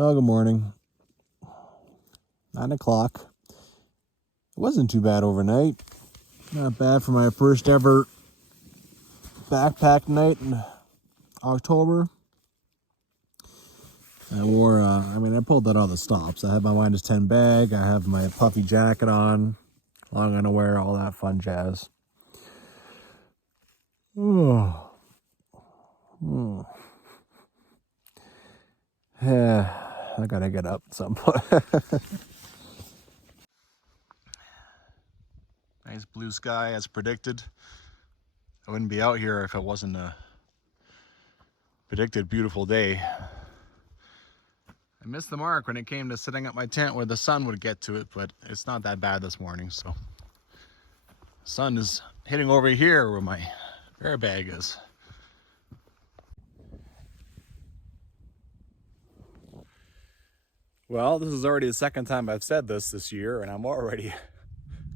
Well, good morning. 9 o'clock. It wasn't too bad overnight. Not bad for my first ever backpack night in October. I wore, I pulled out all the stops. I have my -10 bag. I have my puffy jacket on, long underwear, all that fun jazz. Oh. Yeah, I gotta get up at some point. Nice blue sky as predicted. I wouldn't be out here if it wasn't a predicted beautiful day. I missed the mark when it came to setting up my tent where the sun would get to it, but it's not that bad this morning, so. The sun is hitting over here where my bear bag is. Well, this is already the second time I've said this year, and I'm already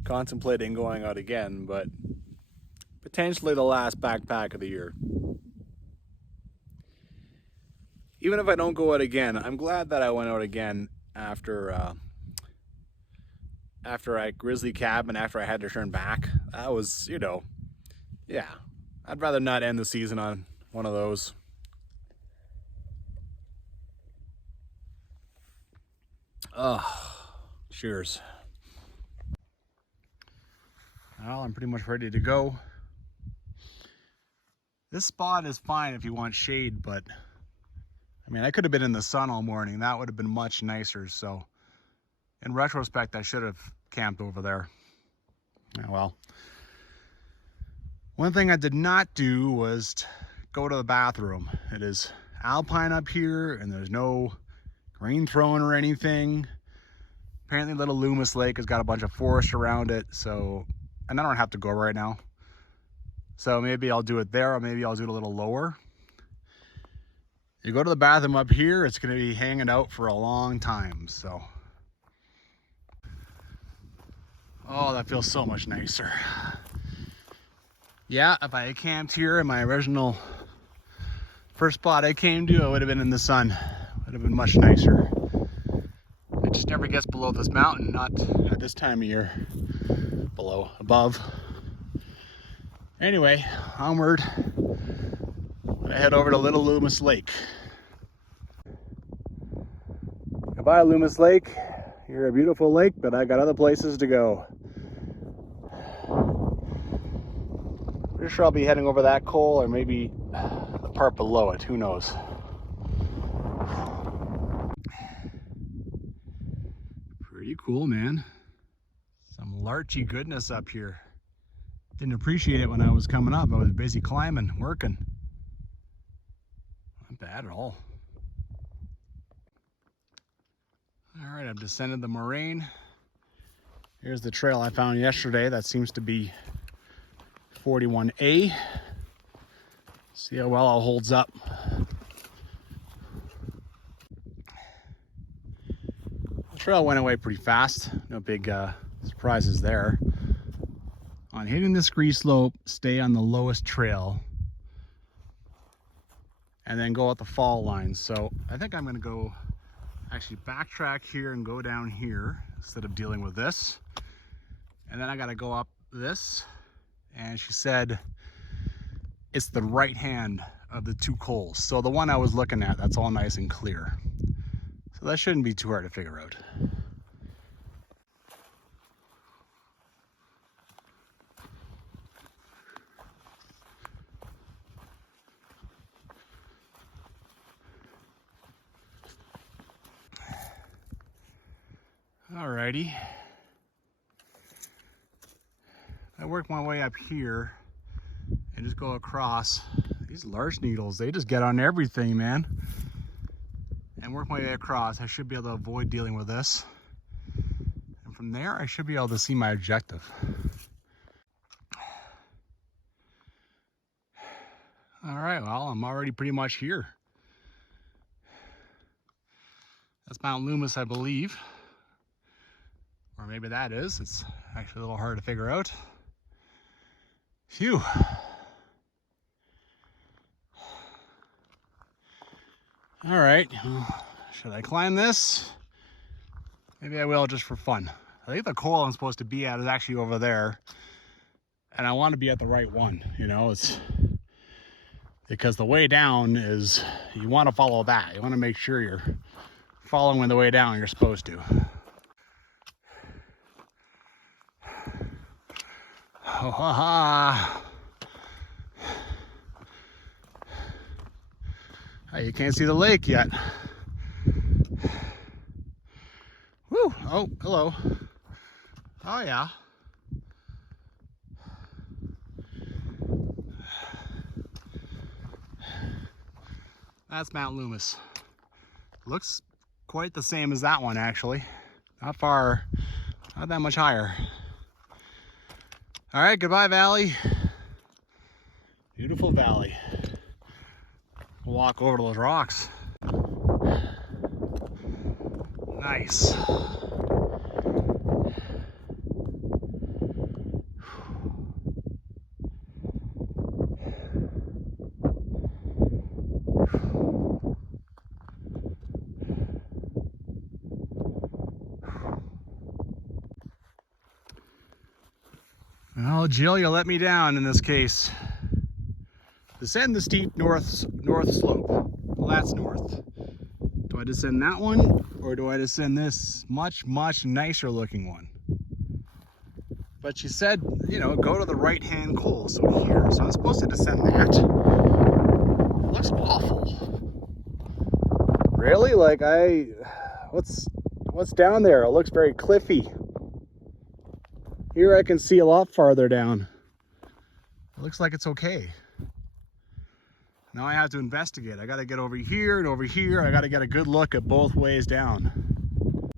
contemplating going out again, but potentially the last backpack of the year. Even if I don't go out again, I'm glad that I went out again after I grizzly cabin, after I had to turn back. That was, yeah. I'd rather not end the season on one of those. Cheers. Well, I'm pretty much ready to go. This spot is fine if you want shade, but I could have been in the sun all morning. That would have been much nicer. So in retrospect, I should have camped over there. Oh, well. One thing I did not do was go to the bathroom. It is alpine up here and there's no green throwing or anything. Apparently Little Loomis Lake has got a bunch of forest around it, and I don't have to go right now. So maybe I'll do it there, or maybe I'll do it a little lower. You go to the bathroom up here, it's gonna be hanging out for a long time, so. Oh, that feels so much nicer. Yeah, if I had camped here in my original first spot I came to, I would have been in the sun. It would have been much nicer. It just never gets below this mountain, not at this time of year. Above. Anyway, onward. I'm gonna head over to Little Loomis Lake. Goodbye, Loomis Lake. You're a beautiful lake, but I got other places to go. Pretty sure I'll be heading over that col, or maybe the part below it, who knows. Pretty cool, man. Some larchy goodness up here. Didn't appreciate it when I was coming up. I was busy climbing, working. Not bad at all. All right, I've descended the moraine. Here's the trail I found yesterday. That seems to be 41A. See how well it holds up. The trail went away pretty fast. No big surprises there. On hitting the scree slope, stay on the lowest trail and then go at the fall line. So I think I'm gonna go actually backtrack here and go down here instead of dealing with this. And then I gotta go up this, and she said it's the right hand of the two cols. So the one I was looking at, that's all nice and clear. So that shouldn't be too hard to figure out. Alrighty. I work my way up here and just go across. These larch needles, they just get on everything, man. And work my way across. I should be able to avoid dealing with this. And from there, I should be able to see my objective. All right, well, I'm already pretty much here. That's Mount Loomis, I believe. Or maybe that is. It's actually a little hard to figure out. Phew. All right, Should I climb this? Maybe I will just for fun. I think the coal I'm supposed to be at is actually over there. And I want to be at the right one, you know, it's because the way down is, you want to follow that. You want to make sure you're following the way down you're supposed to. Oh, ha, ha. Oh, you can't see the lake yet. Woo! Oh, hello. Oh, yeah. That's Mount Loomis. Looks quite the same as that one, actually. Not far, not that much higher. All right, goodbye, valley. Beautiful valley. We'll walk over to those rocks. Nice. Well, Jill, you let me down in this case. Descend the steep north slope. Well, that's north. Do I descend that one, or do I descend this much nicer looking one? But she said, you know, go to the right-hand coal, so here. So I'm supposed to descend that. It looks awful. Really? Like what's down there? It looks very cliffy. Here I can see a lot farther down. It looks like it's okay. Now I have to investigate. I gotta get over here and over here. I gotta get a good look at both ways down.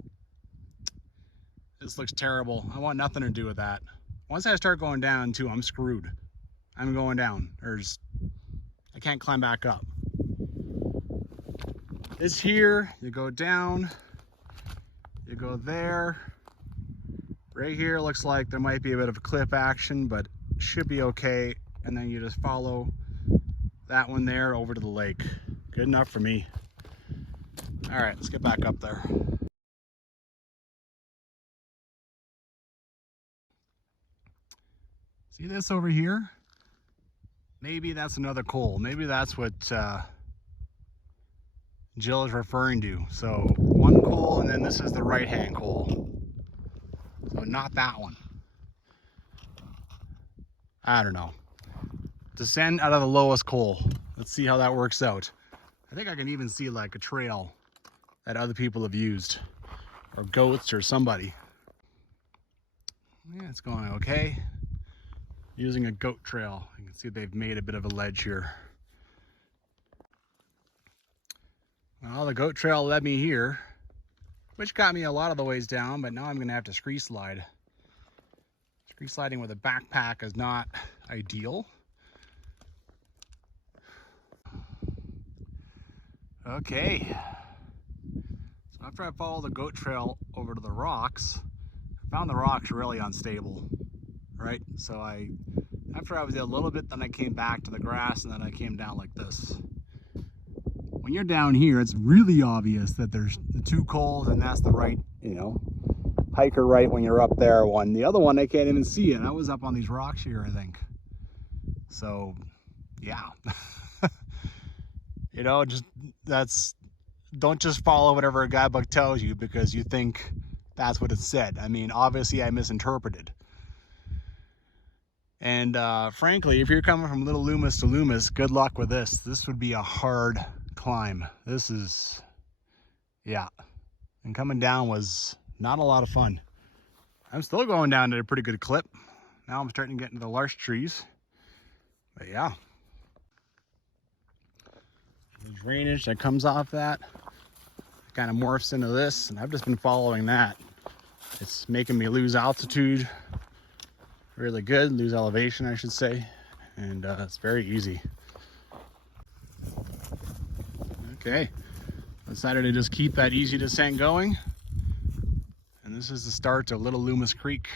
This looks terrible. I want nothing to do with that. Once I start going down too, I'm screwed. I'm going down. I can't climb back up. It's here, you go down, you go there. Right here looks like there might be a bit of a cliff action, but should be okay. And then you just follow that one there over to the lake. Good enough for me. All right, let's get back up there. See this over here? Maybe that's another coal. Maybe that's what Jill is referring to. So one coal, and then this is the right-hand coal. So not that one. I don't know. Descend out of the lowest coal. Let's see how that works out. I think I can even see like a trail that other people have used, or goats or somebody. Yeah, it's going okay. Using a goat trail. You can see they've made a bit of a ledge here. Well, the goat trail led me here, which got me a lot of the ways down, but now I'm gonna have to scree slide. Scree sliding with a backpack is not ideal. Okay. So after I followed the goat trail over to the rocks, I found the rocks really unstable, right? So after I was there a little bit, then I came back to the grass, and then I came down like this. When you're down here, it's really obvious that there's the two coals, and that's the right, you know, hiker right when you're up there one. The other one, I can't even see it. I was up on these rocks here, I think. So, yeah. You know, don't just follow whatever a guidebook tells you because you think that's what it said. I mean, obviously I misinterpreted. And frankly, if you're coming from Little Loomis to Loomis, good luck with this. This would be a hard climb. This is, yeah. And coming down was not a lot of fun. I'm still going down at a pretty good clip. Now I'm starting to get into the larch trees. But yeah. The drainage that comes off that kind of morphs into this, and I've just been following that. It's making me lose altitude really good, lose elevation I should say, and it's very easy. Okay, I decided to just keep that easy descent going, and this is the start of Little Loomis Creek.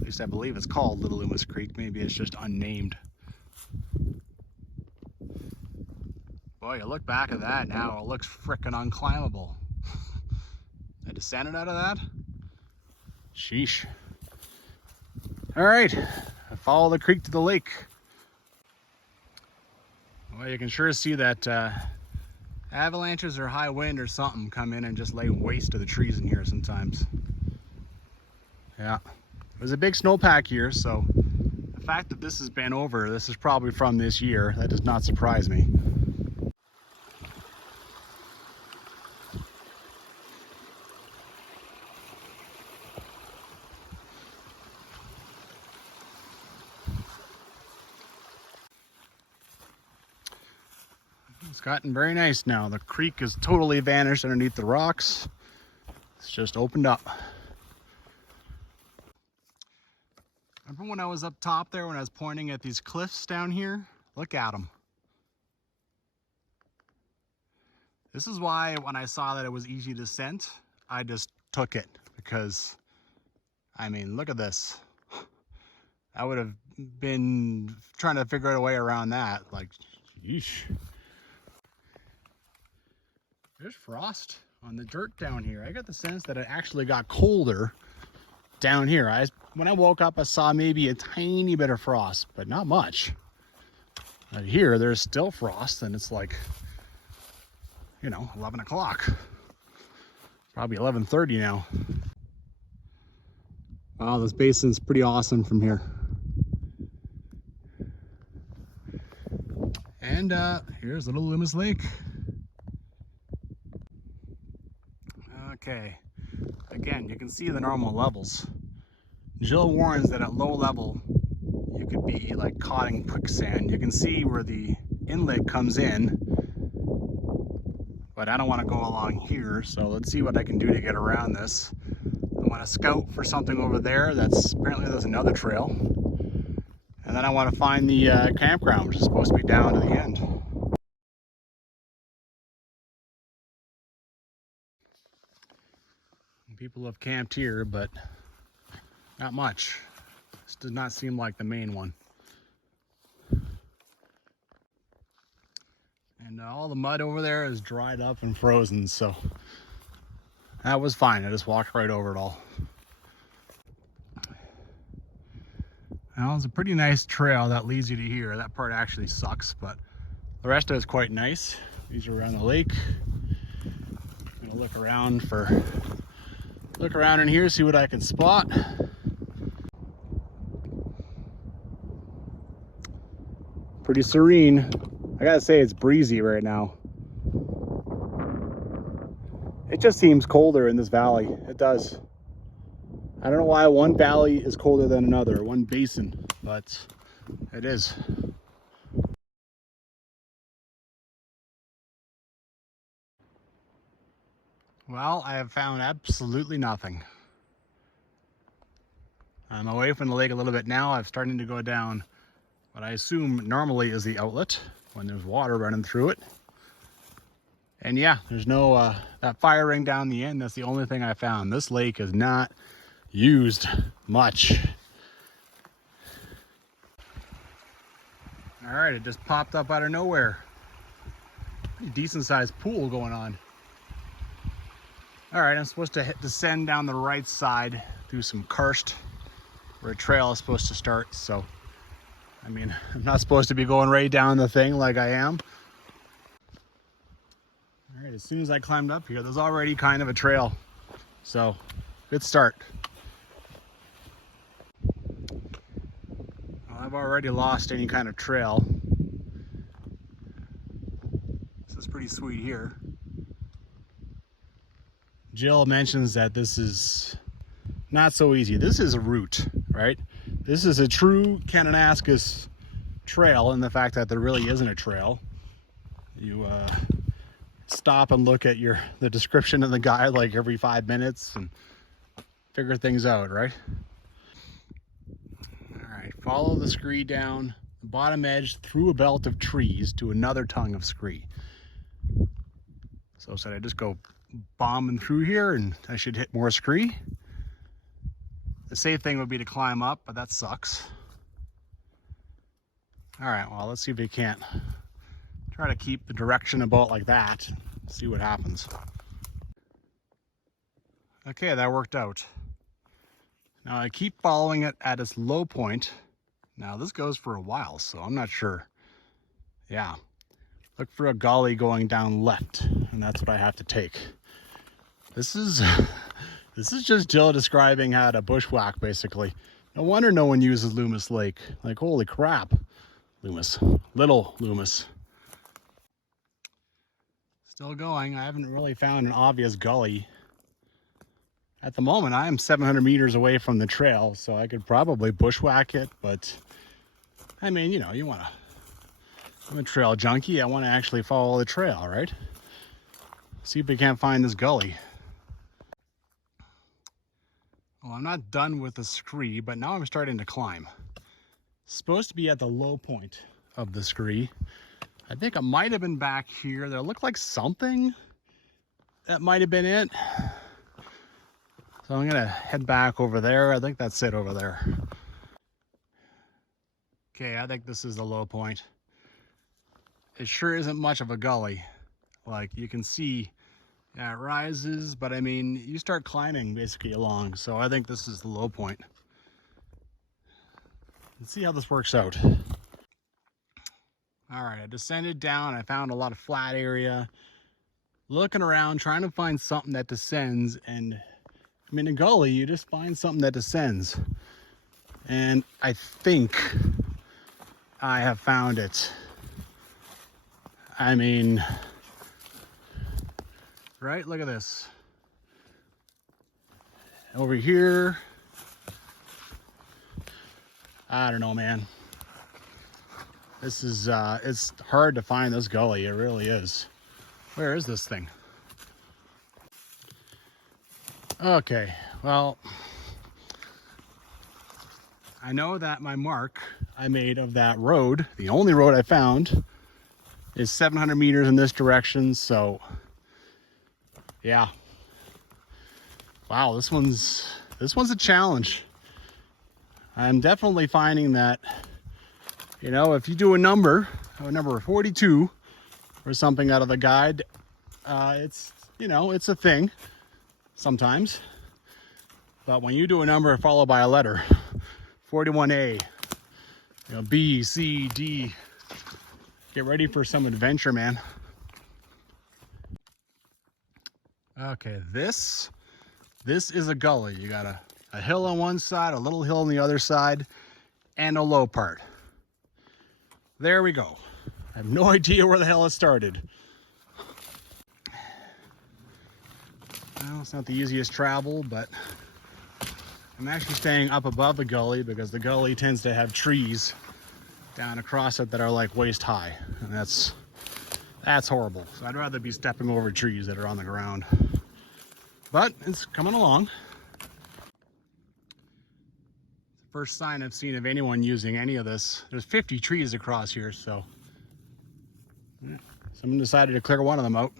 At least I believe it's called Little Loomis Creek. Maybe it's just unnamed. Boy, you look back at that now, it looks frickin' unclimbable. I descended out of that? Sheesh. All right, follow the creek to the lake. Well, you can sure see that avalanches or high wind or something come in and just lay waste to the trees in here sometimes. Yeah, it was a big snowpack year, so the fact that this has been over, this is probably from this year, that does not surprise me. It's gotten very nice now. The creek is totally vanished underneath the rocks. It's just opened up. Remember when I was up top there when I was pointing at these cliffs down here? Look at them. This is why when I saw that it was easy descent, I just took it because, I mean, look at this. I would have been trying to figure out a way around that. Like, yeesh. There's frost on the dirt down here. I got the sense that it actually got colder down here. When I woke up, I saw maybe a tiny bit of frost, but not much. But here, there's still frost, and it's like, you know, 11 o'clock. Probably 11:30 now. Wow, this basin's pretty awesome from here. And here's Little Loomis Lake. Okay, again, you can see the normal levels. Jill warns that at low level, you could be like caught in quicksand. You can see where the inlet comes in, but I don't want to go along here, so let's see what I can do to get around this. I want to scout for something over there. Apparently there's another trail. And then I want to find the campground, which is supposed to be down to the end. People have camped here, but not much. This does not seem like the main one. And all the mud over there is dried up and frozen, so that was fine. I just walked right over it all. Now, it's a pretty nice trail that leads you to here. That part actually sucks, but the rest of it is quite nice. These are around the lake. I'm gonna look around in here, see what I can spot. Pretty serene. I gotta say, it's breezy right now. It just seems colder in this valley. It does. I don't know why one valley is colder than another, one basin, but it is. Well, I have found absolutely nothing. I'm away from the lake a little bit now. I'm starting to go down what I assume normally is the outlet when there's water running through it. And yeah, there's no, that fire ring down the end, that's the only thing I found. This lake is not used much. All right, it just popped up out of nowhere. Pretty decent sized pool going on. All right, I'm supposed to descend down the right side through some karst where a trail is supposed to start. So, I mean, I'm not supposed to be going right down the thing like I am. All right, as soon as I climbed up here, there's already kind of a trail. So, good start. Well, I've already lost any kind of trail. This is pretty sweet here. Jill mentions that this is not so easy. This is a route, right? This is a true Kananaskis trail in the fact that there really isn't a trail. You stop and look at the description of the guide like every 5 minutes and figure things out, right? All right, follow the scree down the bottom edge through a belt of trees to another tongue of scree. So I just go bombing through here and I should hit more scree. The safe thing would be to climb up, but that sucks. All right, well, let's see if we can't Try to keep the direction about like that. See what happens. Okay, that worked out. Now I keep following it at its low point. Now this goes for a while, so I'm not sure. Yeah, look for a gully going down left, and that's what I have to take. This is just Jill describing how to bushwhack, basically. No wonder no one uses Loomis Lake. Like, holy crap. Loomis. Little Loomis. Still going. I haven't really found an obvious gully. At the moment, I am 700 meters away from the trail, so I could probably bushwhack it, but I mean, you know, I'm a trail junkie. I want to actually follow the trail, right? See if we can't find this gully. Well, I'm not done with the scree, but now I'm starting to climb. It's supposed to be at the low point of the scree. I think it might have been back here. There looked like something that might have been it. So I'm gonna head back over there. I think that's it over there. Okay, I think this is the low point. It sure isn't much of a gully. Like you can see, yeah, it rises, but I mean, you start climbing basically along. So I think this is the low point. Let's see how this works out. All right, I descended down. I found a lot of flat area. Looking around, trying to find something that descends. And I mean, a gully, you just find something that descends. And I think I have found it. I mean, right? Look at this. Over here. I don't know, man. This is, it's hard to find this gully. It really is. Where is this thing? Okay, well, I know that my mark I made of that road, the only road I found, is 700 meters in this direction, so yeah. Wow, this one's a challenge. I'm definitely finding that, you know, if you do a number 42 or something out of the guide, it's, you know, it's a thing sometimes. But when you do a number followed by a letter, 41A, you know, B, C, D, get ready for some adventure, man. Okay, this is a gully. You got a hill on one side, a little hill on the other side, and a low part. There we go. I have no idea where the hell it started. Well, it's not the easiest travel, but I'm actually staying up above the gully because the gully tends to have trees down across it that are like waist high, and that's horrible. So I'd rather be stepping over trees that are on the ground. But it's coming along. First sign I've seen of anyone using any of this. There's 50 trees across here, so yeah, someone decided to clear one of them out.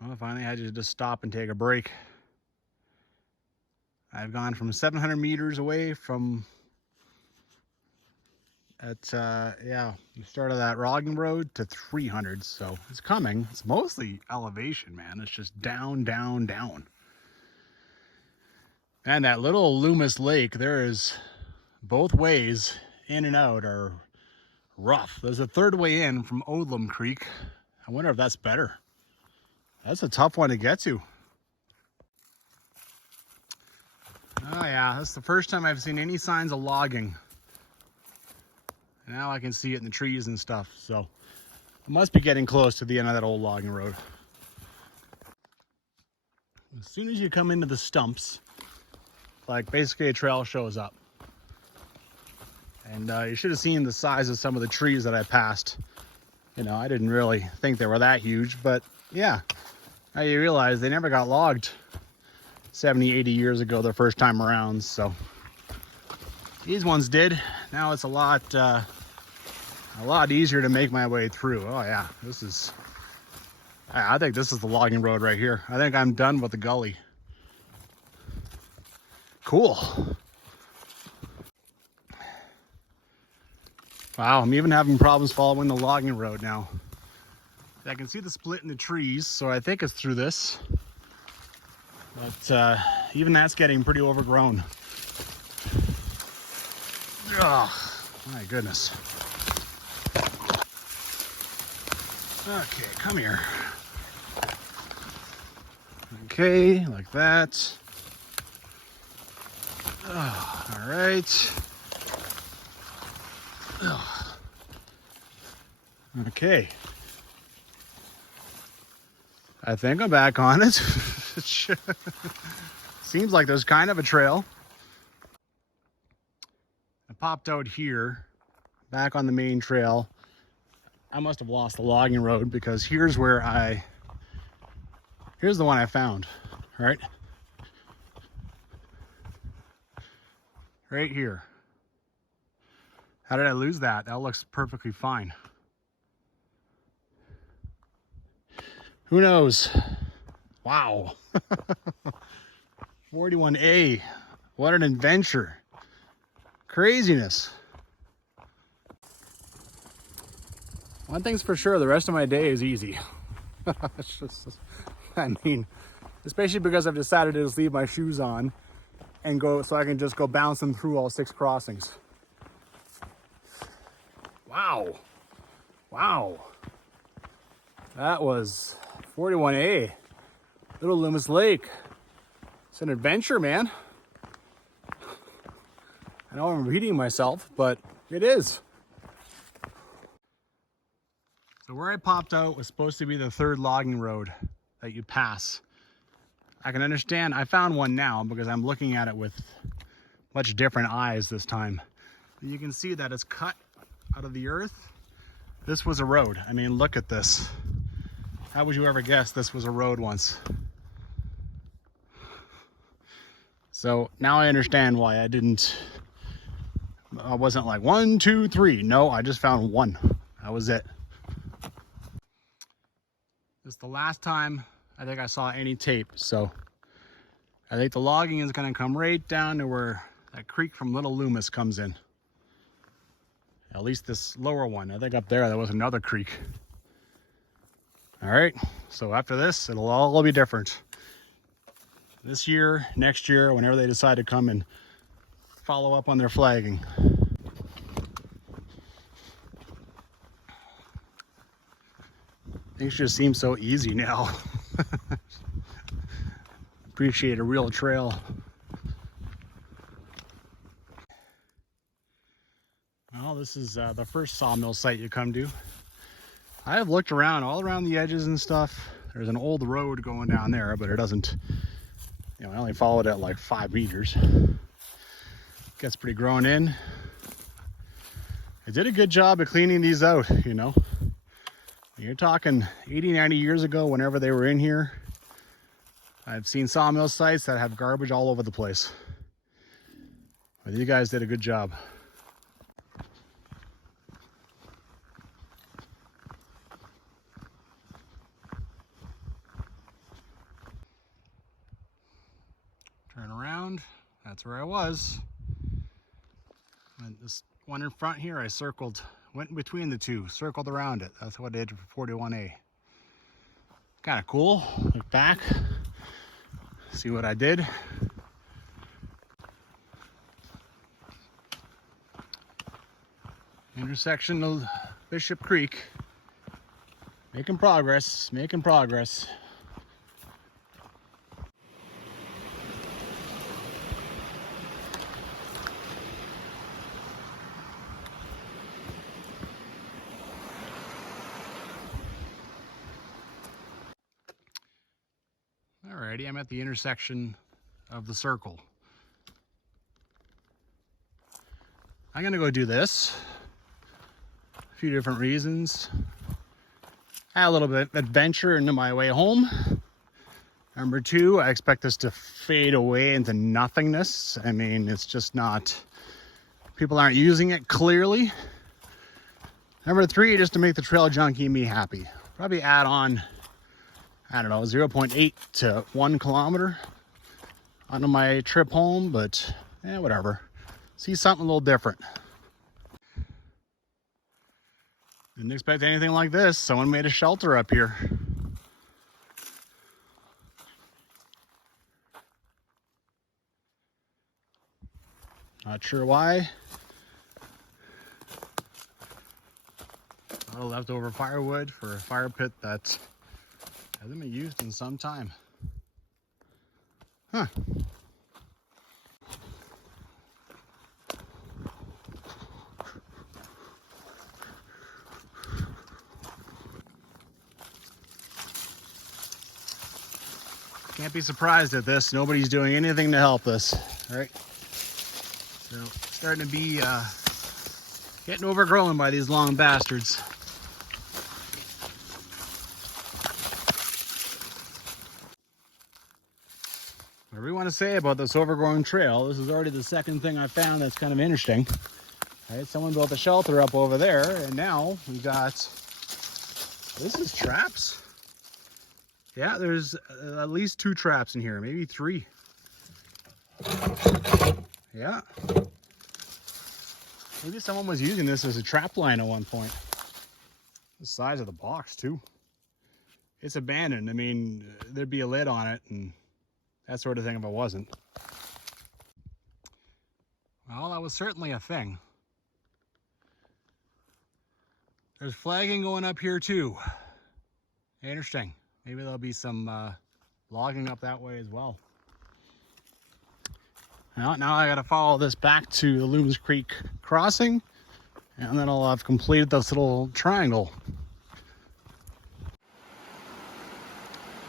Well, finally I had to just stop and take a break. I've gone from 700 meters away from the start of that logging road to 300, so it's coming. It's mostly elevation, man. It's just down, down, down. And that Little Loomis Lake, there is both ways in and out are rough. There's a third way in from Odlum Creek. I wonder if that's better. That's a tough one to get to. Oh yeah, that's the first time I've seen any signs of logging. Now I can see it in the trees and stuff, so it must be getting close to the end of that old logging road. As soon as you come into the stumps, like basically a trail shows up. And you should have seen the size of some of the trees that I passed. You know, I didn't really think they were that huge, but yeah, now you realize they never got logged 70, 80 years ago the first time around, so these ones did. Now it's a lot easier to make my way through. Oh yeah, I think this is the logging road right here. I think I'm done with the gully. Cool. Wow, I'm even having problems following the logging road now. I can see the split in the trees, so I think it's through this. But even that's getting pretty overgrown. Oh, my goodness. Okay, come here. Okay, like that. Oh, all right. Oh. Okay. I think I'm back on it. Seems like there's kind of a trail. I popped out here, back on the main trail. I must have lost the logging road because here's the one I found, right? Right here. How did I lose that? That looks perfectly fine. Who knows? Wow. 41A. What an adventure. Craziness. One thing's for sure, the rest of my day is easy. It's just, I mean, especially because I've decided to just leave my shoes on and go so I can just go bouncing through all 6 crossings. Wow. Wow. That was 41A. Little Loomis Lake. It's an adventure, man. I know I'm repeating myself, but it is. So where I popped out was supposed to be the 3rd logging road that you pass. I can understand, I found one now because I'm looking at it with much different eyes this time. And you can see that it's cut out of the earth. This was a road. I mean, look at this. How would you ever guess this was a road once? So now I understand why I wasn't like 1, 2, 3. No, I just found one. That was it. This is the last time I think I saw any tape. So I think the logging is going to come right down to where that creek from Little Loomis comes in. At least this lower one. I think up there was another creek. All right, so after this, it'll all be different. This year, next year, whenever they decide to come and follow up on their flagging. Things just seem so easy now. Appreciate a real trail. Well, this is the first sawmill site you come to. I have looked around, all around the edges and stuff. There's an old road going down there, but it doesn't, I only followed it like 5 meters. Gets pretty grown in. I did a good job of cleaning these out, You're talking 80, 90 years ago, whenever they were in here. I've seen sawmill sites that have garbage all over the place. But you guys did a good job. Turn around, that's where I was. And this one in front here, I circled, went between the two, circled around it. That's what I did for 41A. Kind of cool. Look back, see what I did. Intersection of Bishop Creek. Making progress, making progress. Alrighty, I'm at the intersection of the circle. I'm gonna go do this. A few different reasons. I had a little bit of adventure into my way home. Number 2, I expect this to fade away into nothingness. I mean, it's just not, people aren't using it clearly. Number 3, just to make the trail junkie me happy. Probably add on, I don't know, 0.8 to 1 kilometer onto my trip home, but whatever. See something a little different. Didn't expect anything like this. Someone made a shelter up here. Not sure why. Leftover firewood for a fire pit that hasn't been used in some time. Huh. Can't be surprised at this. Nobody's doing anything to help us. All right. So starting to be getting overgrown by these long bastards. Whatever you want to say about this overgrown trail, this is already the second thing I found that's kind of interesting. All right, someone built a shelter up over there, and now we got, this is traps. Yeah, there's at least 2 traps in here, maybe 3. Yeah. Maybe someone was using this as a trap line at one point. The size of the box too. It's abandoned. I mean, there'd be a lid on it and that sort of thing if it wasn't. Well, that was certainly a thing. There's flagging going up here too. Interesting. Maybe there'll be some logging up that way as well. Now I gotta follow this back to the Loomis Creek crossing, and then I'll have completed this little triangle.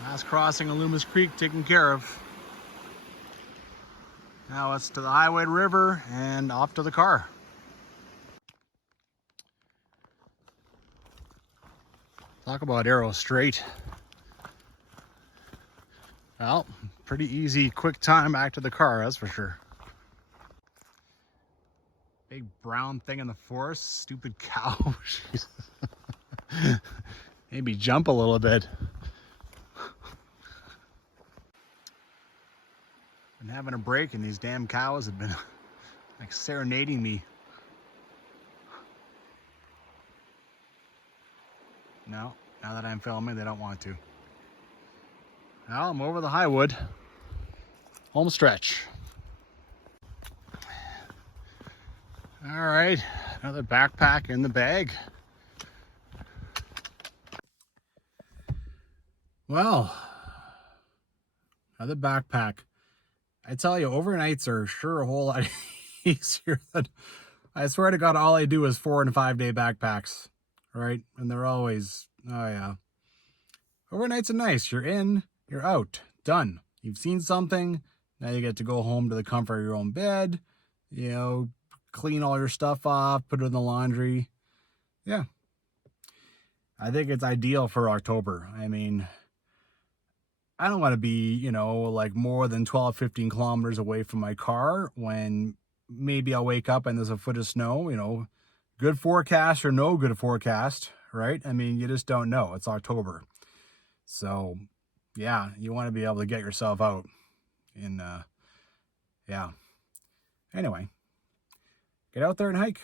Last crossing of Loomis Creek taken care of. Now it's to the highway river and off to the car. Talk about arrow straight. Well, pretty easy, quick time back to the car, that's for sure. Big brown thing in the forest, stupid cow. Maybe jump a little bit. Been having a break and these damn cows have been like serenading me. No, now that I'm filming, they don't want to. Well, I'm over the highwood. Home stretch. All right, another backpack in the bag. Well, another backpack. I tell you, overnights are sure a whole lot easier than, I swear to God, all I do is 4 and 5 day backpacks, right? And they're always, oh yeah. Overnights are nice. You're in, you're out, done. You've seen something. Now you get to go home to the comfort of your own bed, you know, clean all your stuff off, put it in the laundry. Yeah. I think it's ideal for October. I mean, I don't want to be, you know, like more than 12, 15 kilometers away from my car when maybe I'll wake up and there's a foot of snow, you know, good forecast or no good forecast, right? I mean, you just don't know. It's October. So yeah, you want to be able to get yourself out and, yeah. Anyway, get out there and hike.